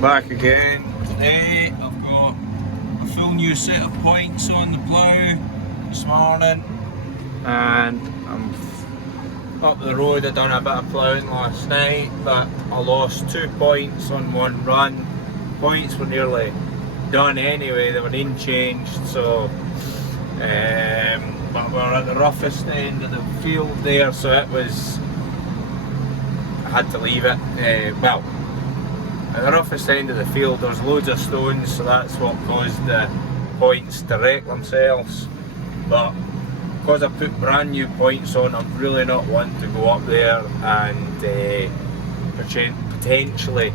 Back again. Today I've got a full new set of points on the plough this morning, and I'm up the road. I done a bit of ploughing last night, but I lost 2 points on one run. Points were nearly done anyway, they were in changed, so but we're at the roughest end of the field there, so it was, I had to leave it. Well, at the roughest end of the field there's loads of stones, so that's what caused the points to wreck themselves. But because I put brand new points on, I'm really not one to go up there and potentially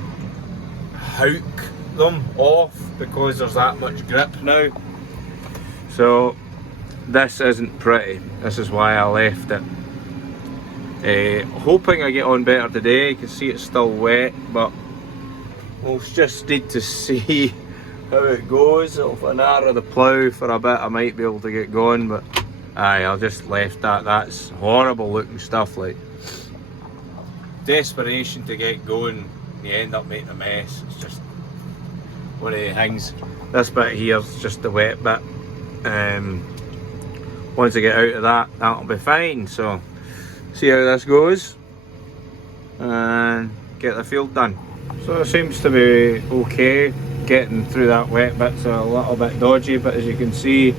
hook them off, because there's that much grip now. So this isn't pretty. This is why I left it. Hoping I get on better today. You can see it's still wet, but we'll just need to see how it goes. If I narrow the plough for a bit, I might be able to get going, but aye, I just left that. That's horrible looking stuff. Like, desperation to get going, you end up making a mess. It's just one of the things. This bit here is just the wet bit. Once I get out of that, that'll be fine. So see how this goes and get the field done. So it seems to be okay. Getting through that wet bit's a little bit dodgy, but as you can see,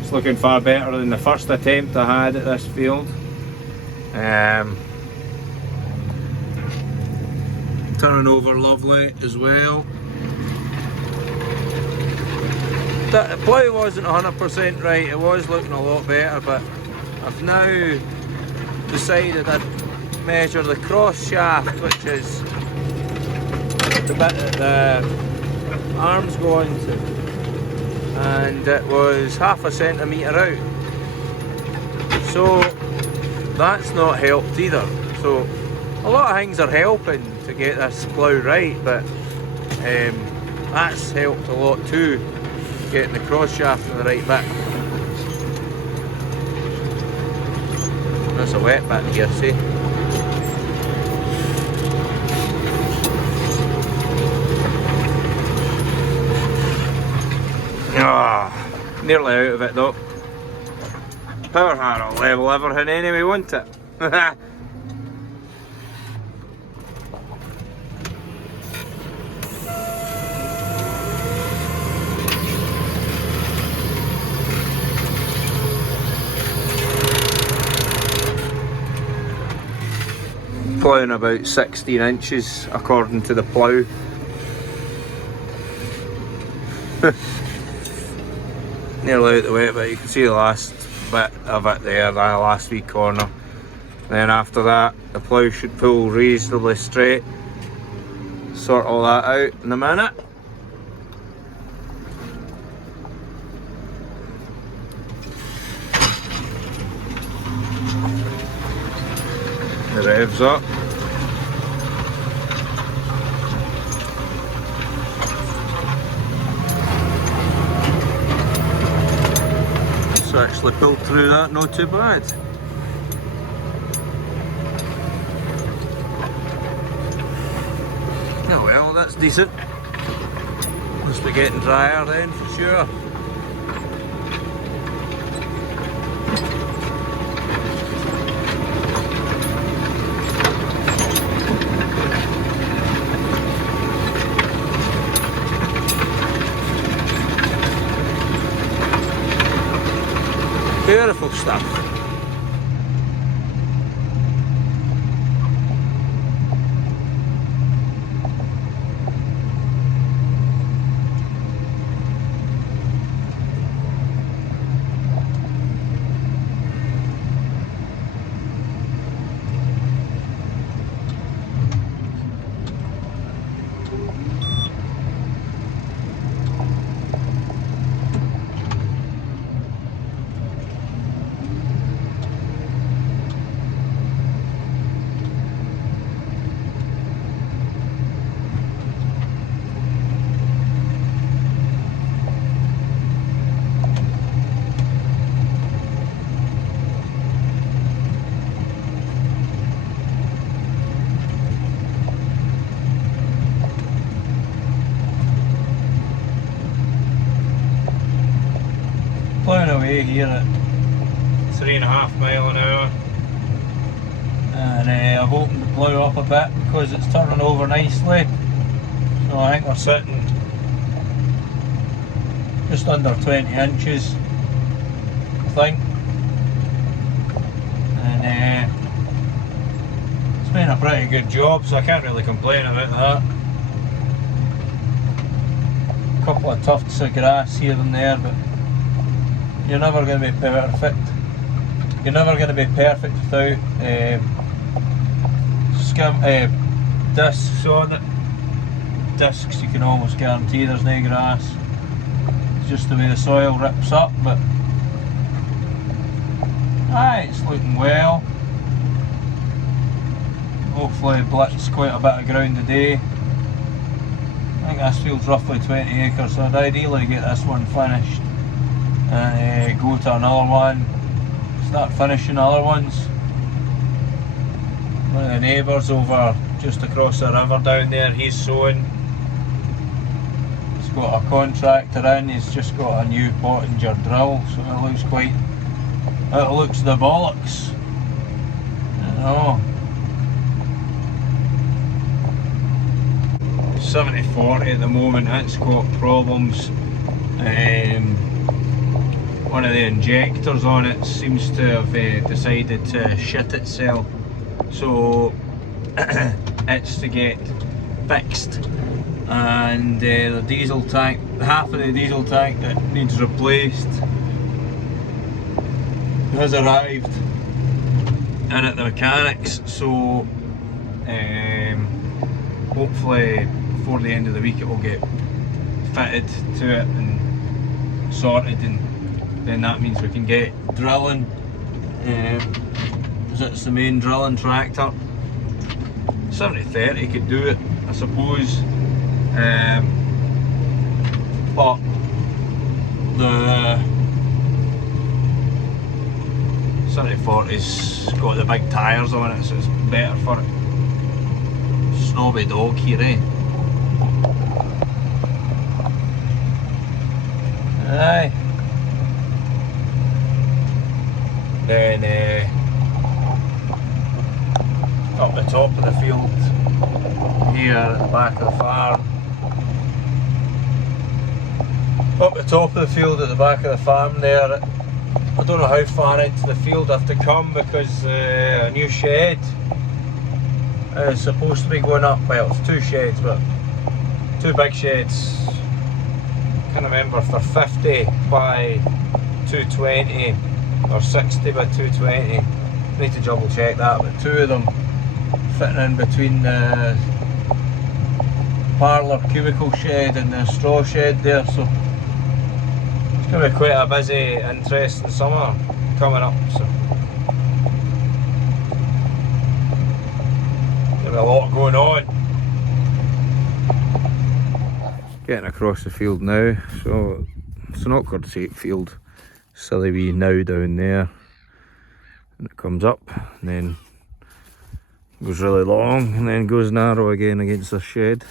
it's looking far better than the first attempt I had at this field. Turning over lovely as well. The plough wasn't 100% right, it was looking a lot better, but I've now decided I'd measure the cross shaft, which is the bit that the arms go into, and it was ½ a centimetre out. So that's not helped either. So a lot of things are helping to get this plough right, but that's helped a lot too, getting the cross shaft in the right bit. That's a wet bit here, see? Ah, nearly out of it though. Power harrow will level everything anyway, won't it? Ploughing about 16 inches according to the plough. Nearly out the way, but you can see the last bit of it there, that last wee corner. Then after that, the plough should pull reasonably straight. Sort all that out in a minute. The revs up. So actually pulled through that, not too bad. Oh well, that's decent. Must be getting drier then for sure. Beautiful stuff. away here at 3.5 miles an hour. And I've opened the plough up a bit because it's turning over nicely. So I think we're sitting just under 20 inches, I think. And it's been a pretty good job, so I can't really complain about that. A couple of tufts of grass here and there, but you're never going to be perfect. You're never going to be perfect without discs on it. Discs, you can almost guarantee there's no grass. It's just the way the soil rips up, but aye, it's looking well. Hopefully blitz quite a bit of ground today. I think this field's roughly 20 acres, so I'd ideally get this one finished and go to another one, start finishing other ones. One of the neighbours over just across the river down there, he's sowing. He's got a contractor in, he's just got a new Pottinger drill, so it looks the bollocks, you know. 70-40 at the moment, it's got problems. One of the injectors on it seems to have decided to shit itself, so it's to get fixed. And the diesel tank, half of the diesel tank that needs replaced has arrived in at the mechanics, so hopefully before the end of the week it will get fitted to it and sorted, and then that means we can get drilling. It's the main drilling tractor. 70-30 could do it, I suppose, but the 70-40's got the big tyres on it, so it's better for it. Snobby dog here, eh? Aye. Then up the top of the field here at the back of the farm. Up the top of the field at the back of the farm there, I don't know how far into the field I have to come because a new shed is supposed to be going up. Well, it's two sheds, but two big sheds. I can't remember if they're 50 by 220 or 60 by 220. Need to double check that, but two of them fitting in between the parlour cubicle shed and the straw shed there, so it's going to be quite a busy, interesting summer coming up. So there's a lot going on. Getting across the field now, so it's an awkward shape field, silly wee now down there, and it comes up and then goes really long and then goes narrow again against the shed.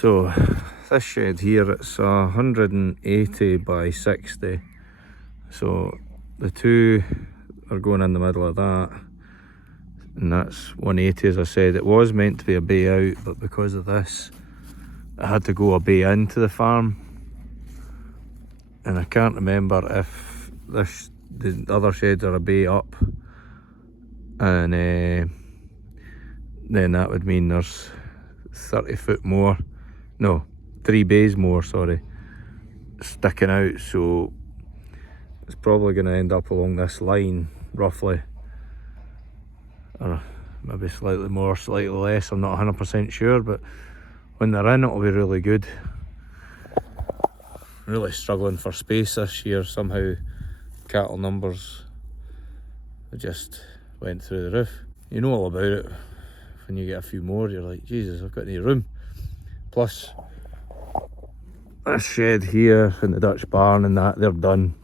So this shed here, it's 180 by 60, so the two are going in the middle of that, and that's 180. As I said, it was meant to be a bay out, but because of this I had to go a bay into the farm, and I can't remember if the other sheds are a bay up, and then that would mean there's 30 foot more, no, 3 bays more, sorry, sticking out, so it's probably going to end up along this line roughly, or maybe slightly more, slightly less, I'm not 100% sure, but when they're in it'll be really good. Really struggling for space this year, somehow cattle numbers just went through the roof. You know all about it, when you get a few more you're like, Jesus, I've got no room. Plus this shed here and the Dutch barn and that, they're done.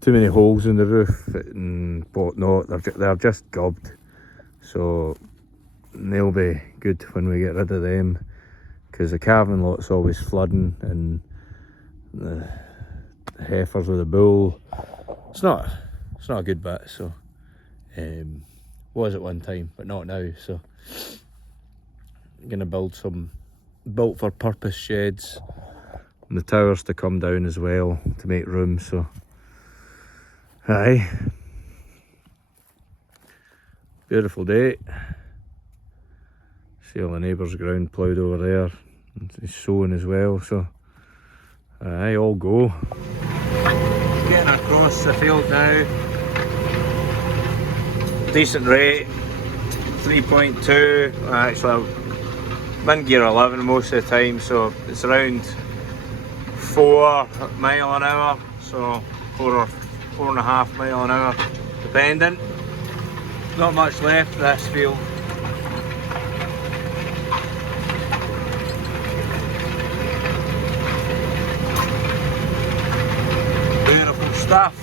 Too many holes in the roof and whatnot, they're just gubbed, so they'll be good when we get rid of them. because the calving lot's always flooding and the heifers with the bull. It's not a good bit, so was at one time, but not now. So I'm gonna build some built for purpose sheds and the towers to come down as well to make room. So aye, beautiful day. See all the neighbours' ground ploughed over there. He's sowing as well, so aye, all go. Getting across the field now. Decent rate, 3.2. Actually, I'm in gear 11 most of the time, so it's around 4 mile an hour, so 4.5 mile an hour, depending. Not much left of this field. Beautiful stuff.